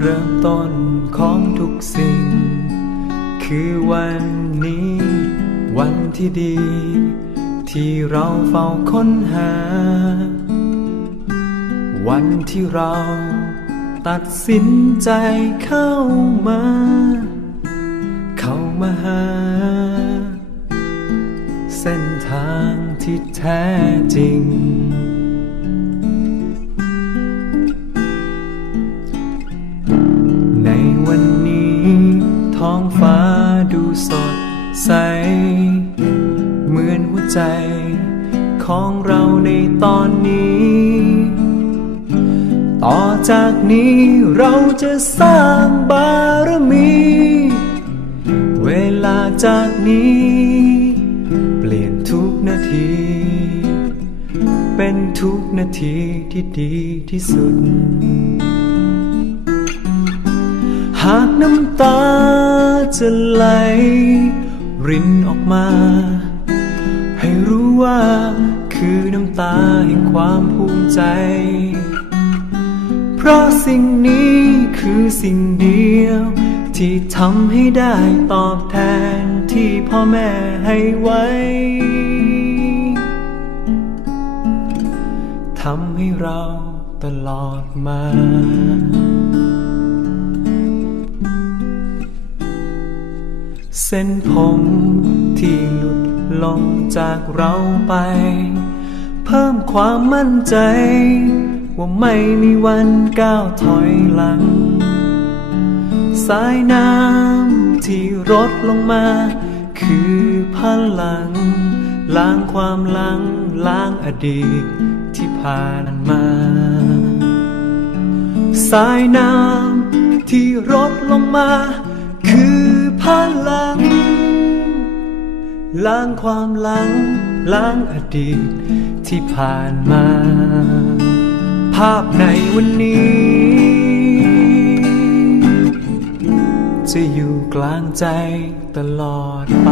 เริ่มต้นของทุกสิ่ง คือวันนี้ วันที่ดี ที่เราเฝ้าค้นหา วันที่เราตัดสินใจเข้ามา เข้ามาหา เส้นทางที่แท้จริง ท้องฟ้าดูสดใส เหมือนหัวใจ ของเราในตอนนี้ ต่อจากนี้เราจะสร้างบารมี เวลาจากนี้ เปลี่ยนทุกนาที เป็นทุกนาทีที่ดีที่สุด หากน้ำตา จะไหล รินออกมา ให้รู้ว่าคือน้ำตาแห่งความภูมิใจ เพราะสิ่งนี้คือสิ่งเดียว ที่ทำให้ได้ตอบแทนที่พ่อแม่ให้ไว้ทำให้เราตลอดมา เส้นผมที่หลุดลงจากเราไป เพิ่มความมั่นใจ ว่าไม่มีวันก้าวถอยหลัง สายน้ำที่รดลงมา คือพลัง ล้างความลัง ล้างอดีตที่ผ่านมา สายน้ำที่รดลงมา ล้างความหลัง ล้างอดีตที่ผ่านมา ภาพในวันนี้ จะอยู่กลางใจตลอดไป